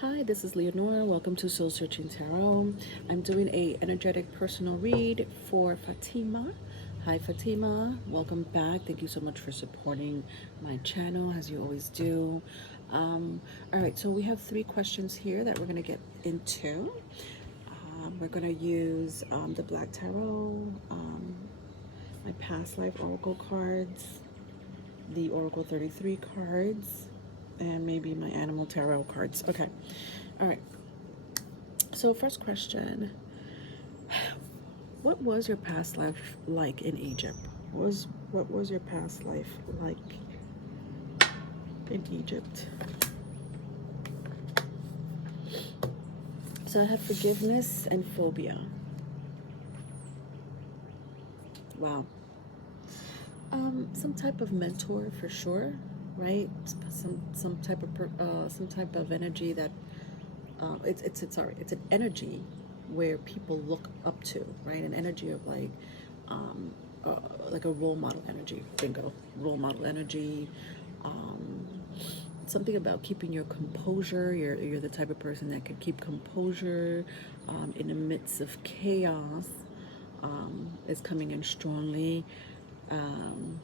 Hi, this is Leonora. Welcome to Soul Searching Tarot. I'm doing a energetic personal read for Fatima. Hi Fatima, welcome back. Thank you so much for supporting my channel as you always do. All right, so we have 3 questions here that we're going to get into. We're going to use the Black Tarot, my past life oracle cards, the Oracle 33 cards, and maybe my animal tarot cards. Okay. All right. So, first question: what was your past life like in Egypt? What was your past life like in Egypt? So I have forgiveness and phobia. Wow. Some type of mentor for sure, right? Some type of energy that it's an energy where people look up to, right? An energy of um, like a role model energy. Bingo, role model energy. Um, Something about keeping your composure. You're the type of person that could keep composure in the midst of chaos. Is coming in strongly. Um,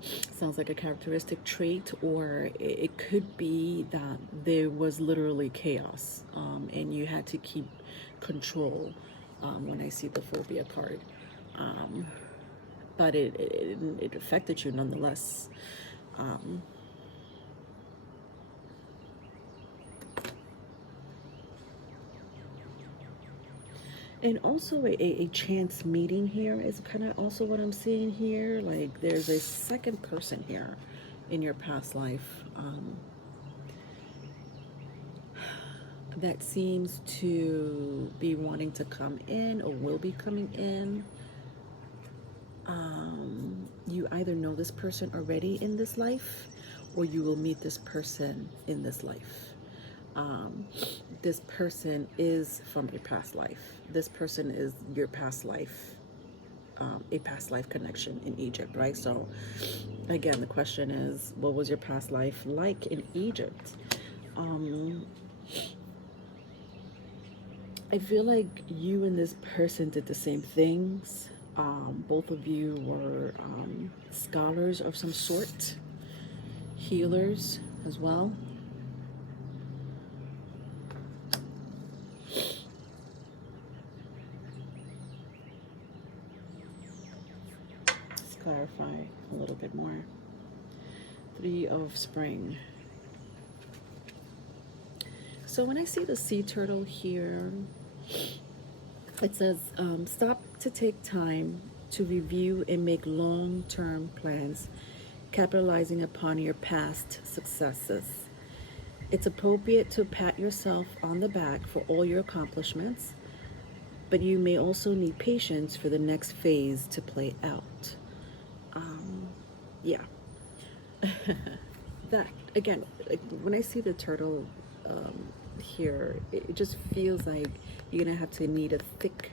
Sounds like a characteristic trait, or it could be that there was literally chaos and you had to keep control when I see the phobia card. Um, but it affected you nonetheless. Um, and also a chance meeting here is kind of also what I'm seeing here. Like there's a second person here in your past life. That seems to be wanting to come in or will be coming in. You either know this person already in this life or you will meet this person in this life. Um, this person is from a past life. This person is your past life, a past life connection in Egypt, right? So, again, the question is, what was your past life like in Egypt? Um, I feel like you and this person did the same things. Both of you were scholars of some sort, healers as well. Let's clarify a little bit more. 3 of Spring. So when I see the sea turtle here, it says, stop to take time to review and make long-term plans, capitalizing upon your past successes. It's appropriate to pat yourself on the back for all your accomplishments, but you may also need patience for the next phase to play out. Yeah. That, again, like when I see the turtle here, it just feels like you're gonna have to need a thick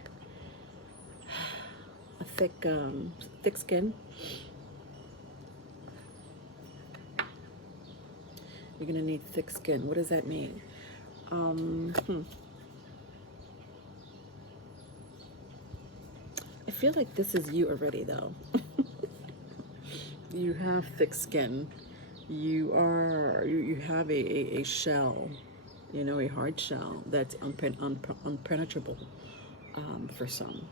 skin. You're gonna need thick skin. What does that mean? I feel like this is you already, though. You have thick skin. You have a shell, a hard shell that's unpenetrable for some.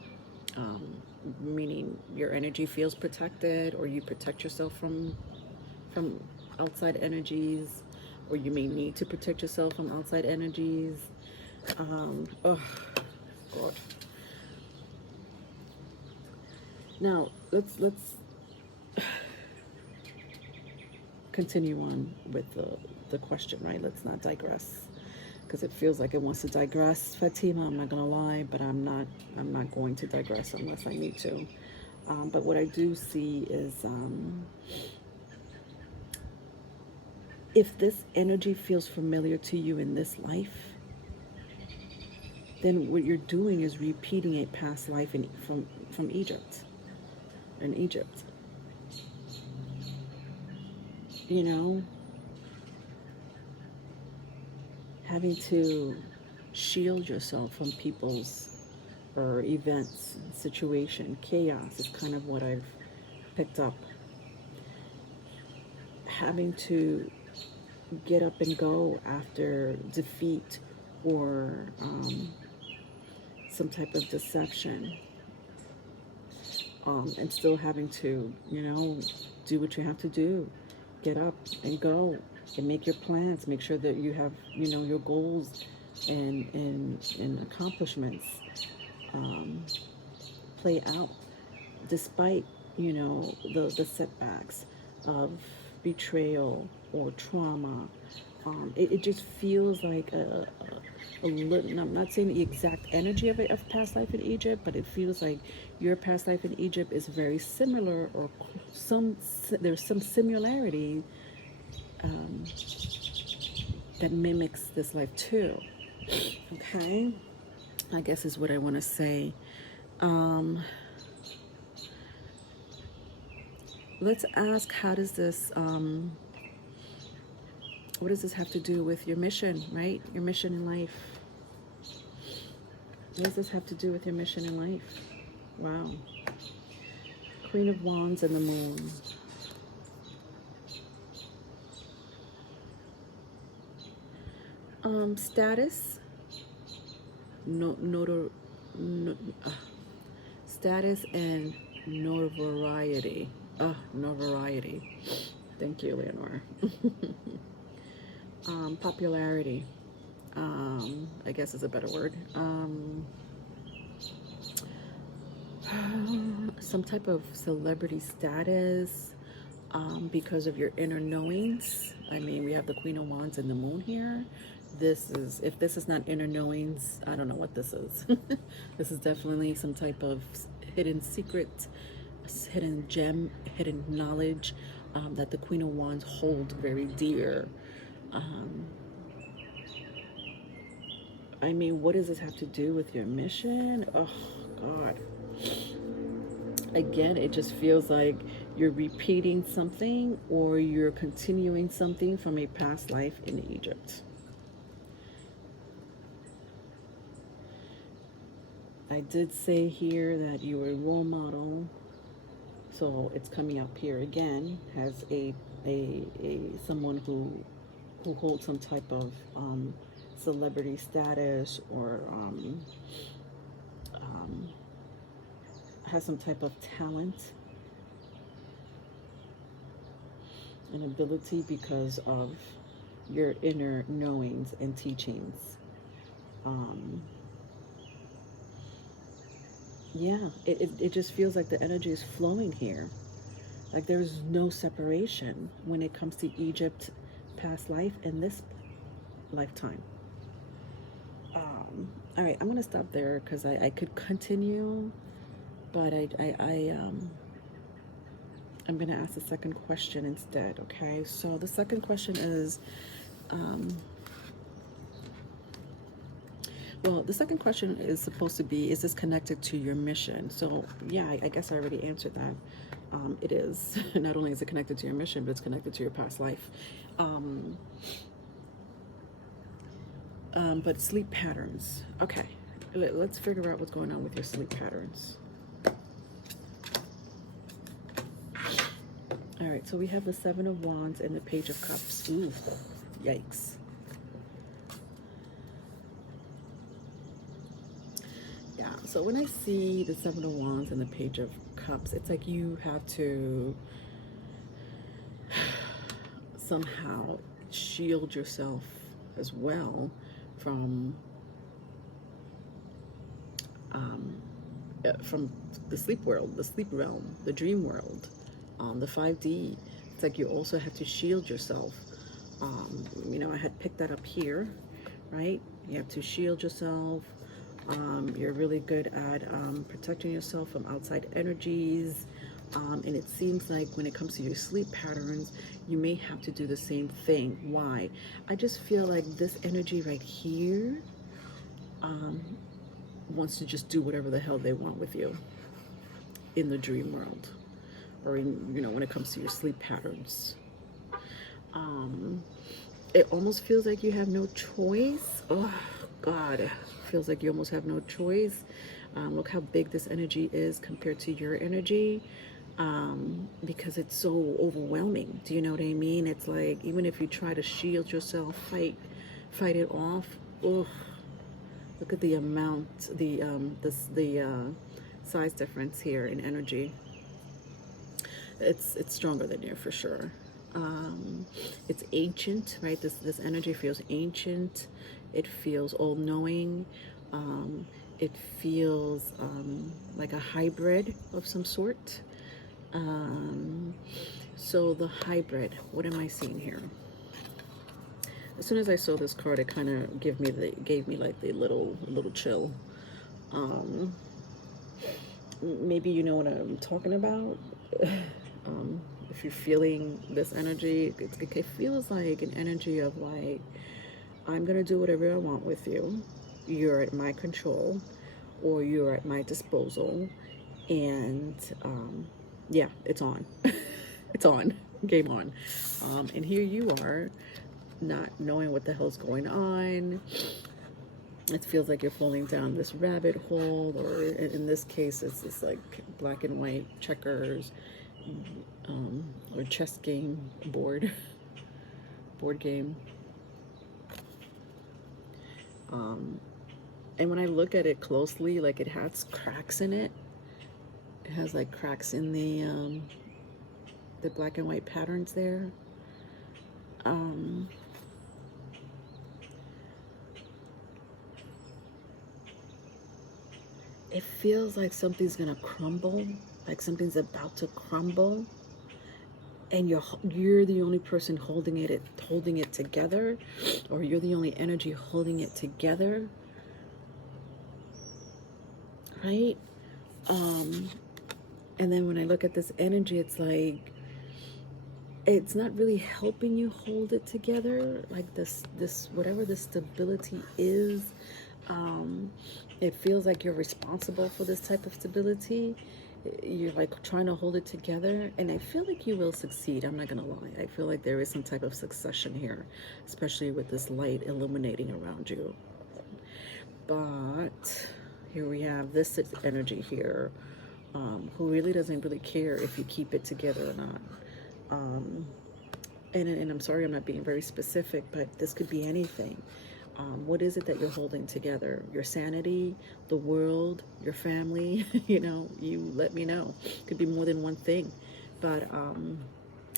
Meaning your energy feels protected, or you protect yourself from outside energies, or you may need to protect yourself from outside energies. Oh God. Now let's continue on with the question, right? Let's not digress, because it feels like it wants to digress, Fatima. I'm not gonna lie, but I'm not going to digress unless I need to. But what I do see is, if this energy feels familiar to you in this life, then what you're doing is repeating a past life from Egypt, in Egypt. You know, having to shield yourself from people's or events, situation, chaos is kind of what I've picked up. Having to get up and go after defeat or some type of deception, and still having to, do what you have to do. Get up and go and make your plans. Make sure that you have, your goals and accomplishments play out despite, the setbacks of betrayal or trauma. It just feels like I'm not saying the exact energy of it of past life in Egypt, but it feels like your past life in Egypt is very similar, or there's some similarity that mimics this life too. Okay, I guess is what I want to say. Let's ask, how does this what does this have to do with your mission, right? Your mission in life. What does this have to do with your mission in life? Wow. Queen of Wands and the Moon. Status. Status and notoriety. Notoriety. Thank you, Leonora. Popularity. I guess is a better word. Some type of celebrity status, because of your inner knowings. I mean, we have the Queen of Wands and the Moon here. If this is not inner knowings, I don't know what this is. This is definitely some type of hidden secret, hidden gem, hidden knowledge that the Queen of Wands holds very dear. I mean, what does this have to do with your mission? Oh, God. Again, it just feels like you're repeating something, or you're continuing something from a past life in Egypt. I did say here that you were a role model, so it's coming up here again as a someone who holds some type of celebrity status, or has some type of talent and ability because of your inner knowings and teachings. Yeah, it just feels like the energy is flowing here. Like there's no separation when it comes to Egypt, past life, and this lifetime. All right, I'm gonna stop there because I could continue, but I'm gonna ask the second question instead. Okay, so the second question is, well, the second question is supposed to be, is this connected to your mission? So yeah, I guess I already answered that. It is. Not only is it connected to your mission, but it's connected to your past life. But sleep patterns. Okay, let's figure out what's going on with your sleep patterns. All right, so we have the Seven of Wands and the Page of Cups. Ooh, yikes. Yeah, so when I see the Seven of Wands and the Page of Cups, it's like you have to somehow shield yourself as well from the sleep world, the sleep realm, the dream world, the 5D. It's like you also have to shield yourself. I had picked that up here, right? You have to shield yourself. You're really good at protecting yourself from outside energies. And it seems like when it comes to your sleep patterns, you may have to do the same thing. Why? I just feel like this energy right here wants to just do whatever the hell they want with you in the dream world, or in, when it comes to your sleep patterns. it almost feels like you have no choice. Oh God, it feels like you almost have no choice. Look how big this energy is compared to your energy, because it's so overwhelming. Do you know what I mean? It's like even if you try to shield yourself, fight it off. Oh, look at the amount, the size difference here in energy. It's stronger than you for sure. It's ancient, right? This energy feels ancient. It feels all knowing. It feels like a hybrid of some sort. Um, so the hybrid, what am I seeing here? As soon as I saw this card, it kind of gave me like the little chill. Um, Maybe you know what I'm talking about. If you're feeling this energy, it feels like an energy of like, I'm gonna do whatever I want with you. You're at my control, or you're at my disposal, and yeah, it's on. It's on. Game on. And here you are, not knowing what the hell's going on. It feels like you're falling down this rabbit hole, or in this case, it's like black and white checkers, or chess game board game. And when I look at it closely, like it has cracks in it. It has like cracks in the black and white patterns there. It feels like something's gonna crumble, like something's about to crumble, and you're the only person holding it together, or you're the only energy holding it together, right? And then when I look at this energy, it's like it's not really helping you hold it together, like this whatever the stability is. It feels like you're responsible for this type of stability. You're like trying to hold it together, and I feel like you will succeed. I'm not gonna lie, I feel like there is some type of succession here, especially with this light illuminating around you. But here we have this energy here, who really doesn't really care if you keep it together or not. And I'm sorry I'm not being very specific, but this could be anything. What is it that you're holding together? Your sanity, the world, your family? You know, you let me know. It could be more than one thing, but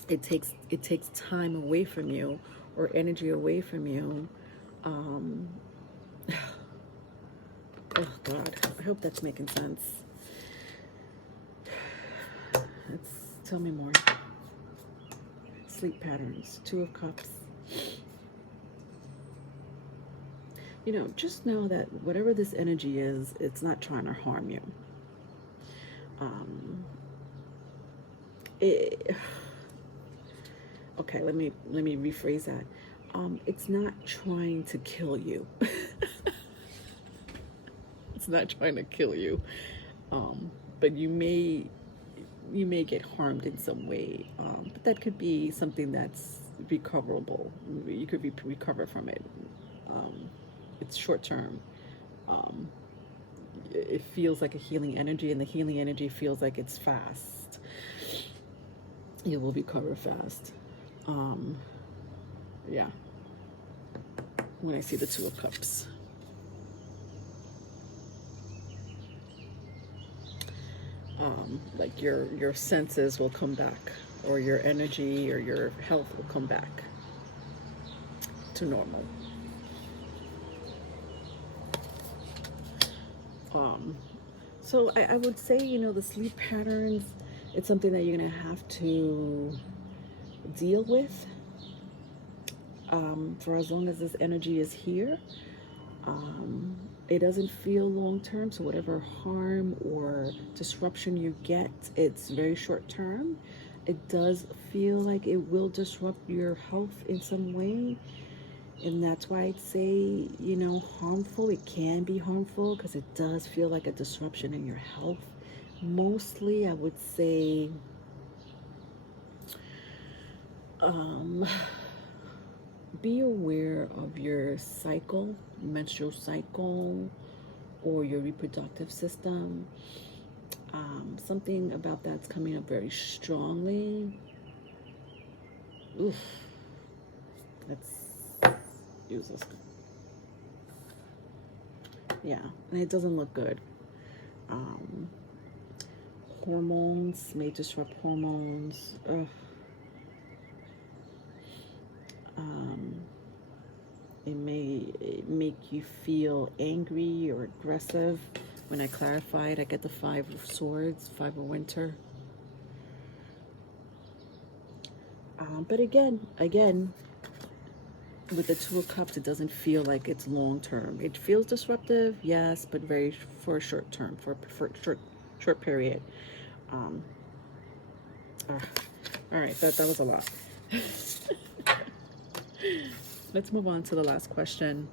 it takes time away from you, or energy away from you. Um, oh God, I hope that's making sense. Tell me more. Sleep patterns, Two of Cups. You know, just know that whatever this energy is, it's not trying to harm you. Okay, let me rephrase that. It's not trying to kill you. It's not trying to kill you, but you may get harmed in some way. But that could be something that's recoverable. You could recover from it. It's short term. It feels like a healing energy, and the healing energy feels like it's fast. You will recover fast. Yeah. When I see the Two of Cups. Like your senses will come back, or your energy or your health will come back to normal. So I would say, you know, the sleep patterns, it's something that you're gonna have to deal with for as long as this energy is here. It doesn't feel long term, so whatever harm or disruption you get, it's very short term. It does feel like it will disrupt your health in some way, and that's why I'd say, you know, harmful. It can be harmful because it does feel like a disruption in your health. Mostly I would say Be aware of your cycle, menstrual cycle, or your reproductive system. Something about that's coming up very strongly. Oof. Let's use this. Yeah, and it doesn't look good. Um, Hormones may disrupt hormones. Ugh. Um, it may make you feel angry or aggressive. When I clarified, I get the Five of Swords, Five of Winter. But again, with the Two of Cups, it doesn't feel like it's long term. It feels disruptive, yes, but very for a short term, for short period. Um, all right, that was a lot. Let's move on to the last question.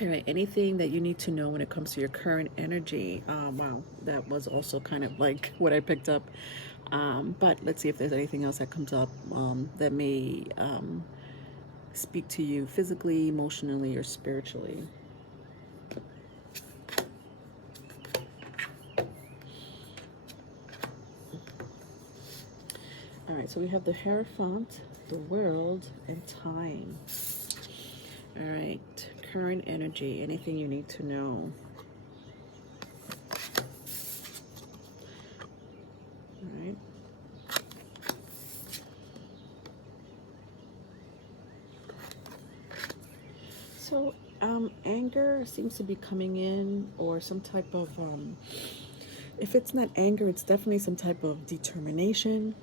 All right, anything that you need to know when it comes to your current energy? Wow, that was also kind of like what I picked up. But let's see if there's anything else that comes up that may speak to you physically, emotionally, or spiritually. All right, so we have the Hierophant, the World, and Time. All right, current energy, anything you need to know. All right. So, anger seems to be coming in, or some type of, if it's not anger, it's definitely some type of determination,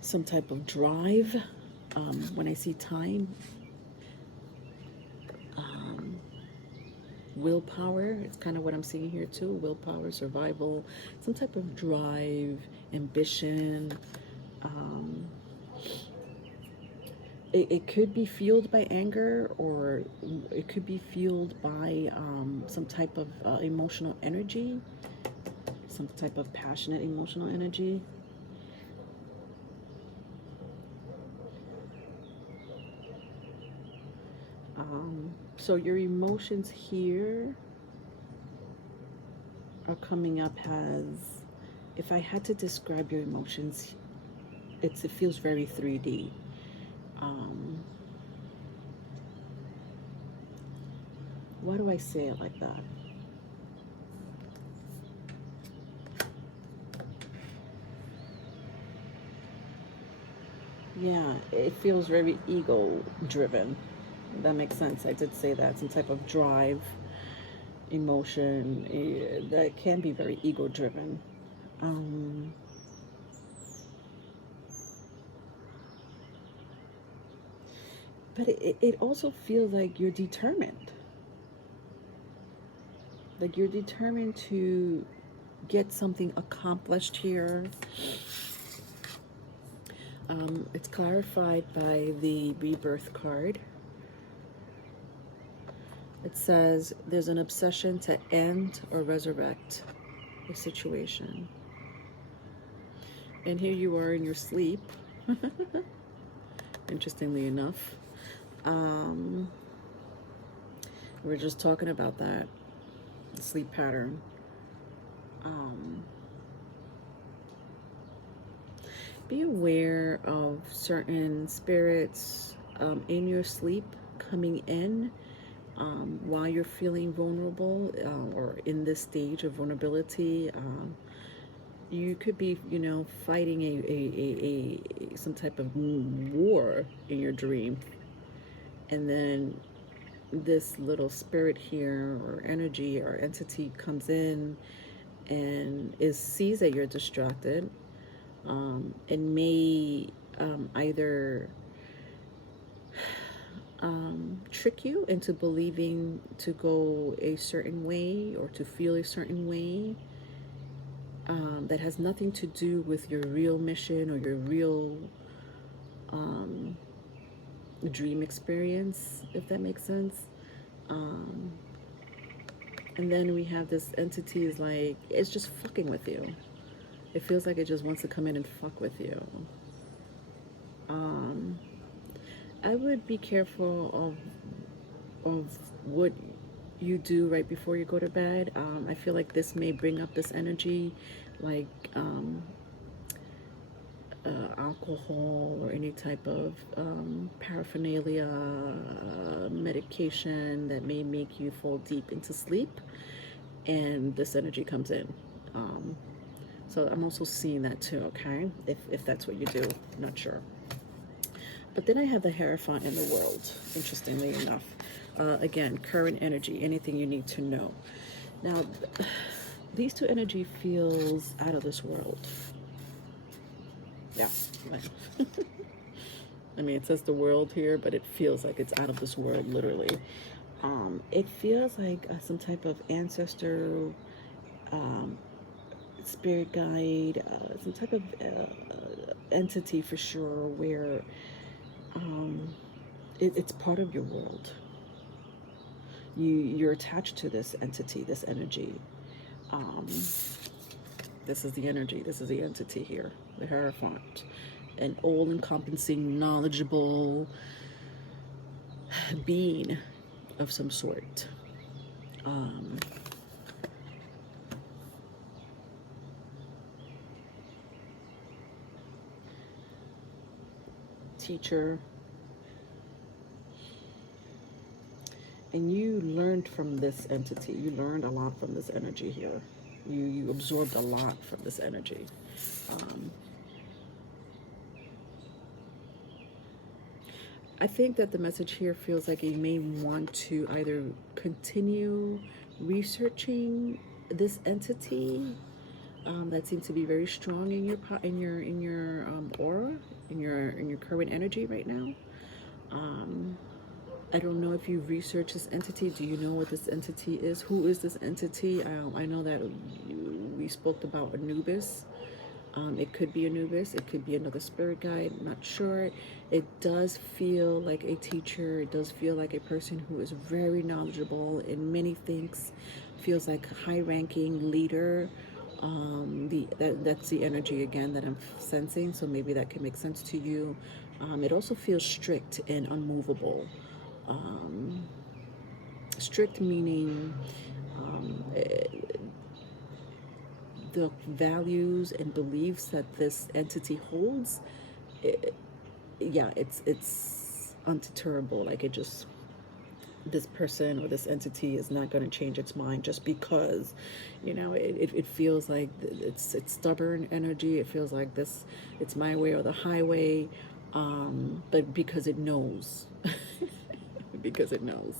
some type of drive. When I see time, willpower, it's kind of what I'm seeing here too. Willpower, survival, some type of drive, ambition. Um, it could be fueled by anger, or it could be fueled by some type of emotional energy, some type of passionate emotional energy. So your emotions here are coming up as, if I had to describe your emotions, it feels very 3D. Why do I say it like that? Yeah, it feels very ego driven. That makes sense. I did say that. Some type of drive, emotion, that can be very ego driven. Um, but it also feels like you're determined. Like you're determined to get something accomplished here. It's clarified by the Rebirth card. It says there's an obsession to end or resurrect a situation. And here you are in your sleep, interestingly enough. We're just talking about that sleep pattern. Be aware of certain spirits in your sleep coming in while you're feeling vulnerable or in this stage of vulnerability. You could be, fighting a some type of war in your dream, and then this little spirit here, or energy, or entity comes in and sees that you're distracted, and may either trick you into believing to go a certain way or to feel a certain way, that has nothing to do with your real mission or your real dream experience, if that makes sense. And then we have this entity is like, it's just fucking with you. It feels like it just wants to come in and fuck with you. I would be careful of what you do right before you go to bed. I feel like this may bring up this energy, like alcohol or any type of paraphernalia, medication that may make you fall deep into sleep, and this energy comes in. Um, so I'm also seeing that too, okay? If that's what you do, I'm not sure. But then I have the Hierophant in the world, interestingly enough. Again, current energy, anything you need to know. Now, these two energy feels out of this world. Yeah. I mean, it says the world here, but it feels like it's out of this world, literally. It feels like some type of ancestor, um, spirit guide, some type of entity for sure, where it's part of your world. You're attached to this entity, this energy. This is the energy. This is the entity here, the Hierophant, an all-encompassing, knowledgeable being of some sort. Teacher. And you learned from this entity. You learned a lot from this energy here. You absorbed a lot from this energy. I think that the message here feels like you may want to either continue researching this entity that seems to be very strong in your aura, in your current energy right now. I don't know if you've researched this entity. Do you know what this entity is? Who is this entity? I know that we spoke about Anubis. It could be Anubis. It could be another spirit guide. I'm not sure. It does feel like a teacher. It does feel like a person who is very knowledgeable in many things. Feels like a high-ranking leader. That's the energy again that I'm sensing. So maybe that can make sense to you. It also feels strict and unmovable. Strict meaning the values and beliefs that this entity holds, it's undeterrable. Like this person or this entity is not going to change its mind just because, it feels like it's stubborn energy. It feels like it's my way or the highway, but because it knows. Because it knows.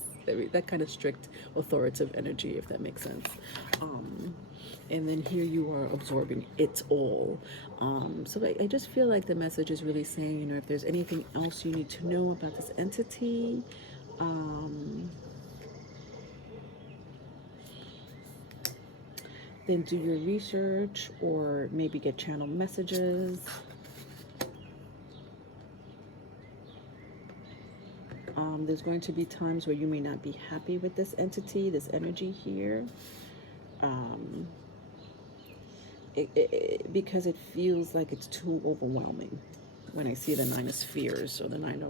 That kind of strict authoritative energy, if that makes sense. And then here you are absorbing it all. So I just feel like the message is really saying, if there's anything else you need to know about this entity, then do your research or maybe get channel messages. There's going to be times where you may not be happy with this entity, this energy here. Because it feels like it's too overwhelming. When I see the Nine of Spheres or the Nine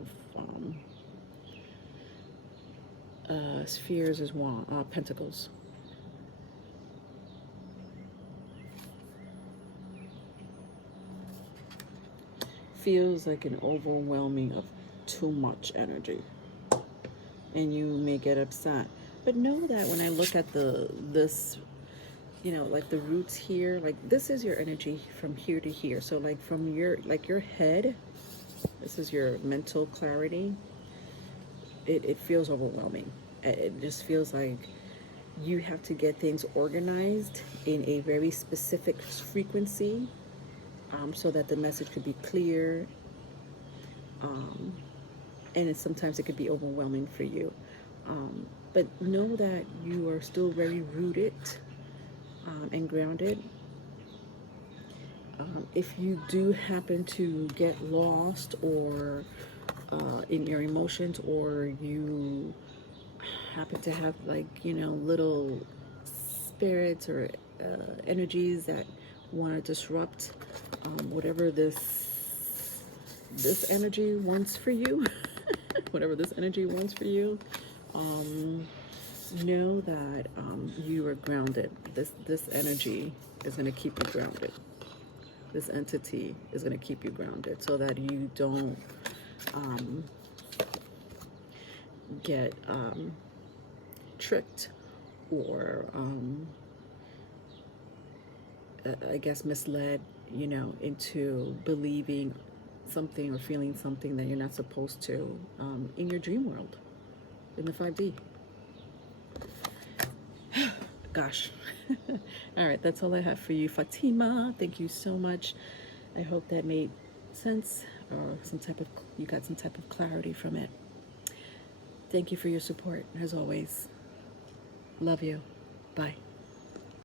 of Spheres is Pentacles. Feels like an overwhelming of too much energy. And you may get upset. But know that when I look at this, like the roots here, like this is your energy from here to here. So like from your head, this is your mental clarity. It feels overwhelming. It just feels like you have to get things organized in a very specific frequency, so that the message could be clear. And sometimes it could be overwhelming for you. But know that you are still very rooted and grounded. If you do happen to get lost or in your emotions, or you happen to have little spirits or energies that want to disrupt whatever this energy wants for you, whatever this energy wants for you, know that you are grounded. This energy is going to keep you grounded. This entity is going to keep you grounded so that you don't get tricked or I guess misled, into believing something or feeling something that you're not supposed to in your dream world, in the 5D. Gosh. All right, that's all I have for you, Fatima. Thank you so much. I hope that made sense, or you got some type of clarity from it. Thank you for your support, as always. Love you. Bye.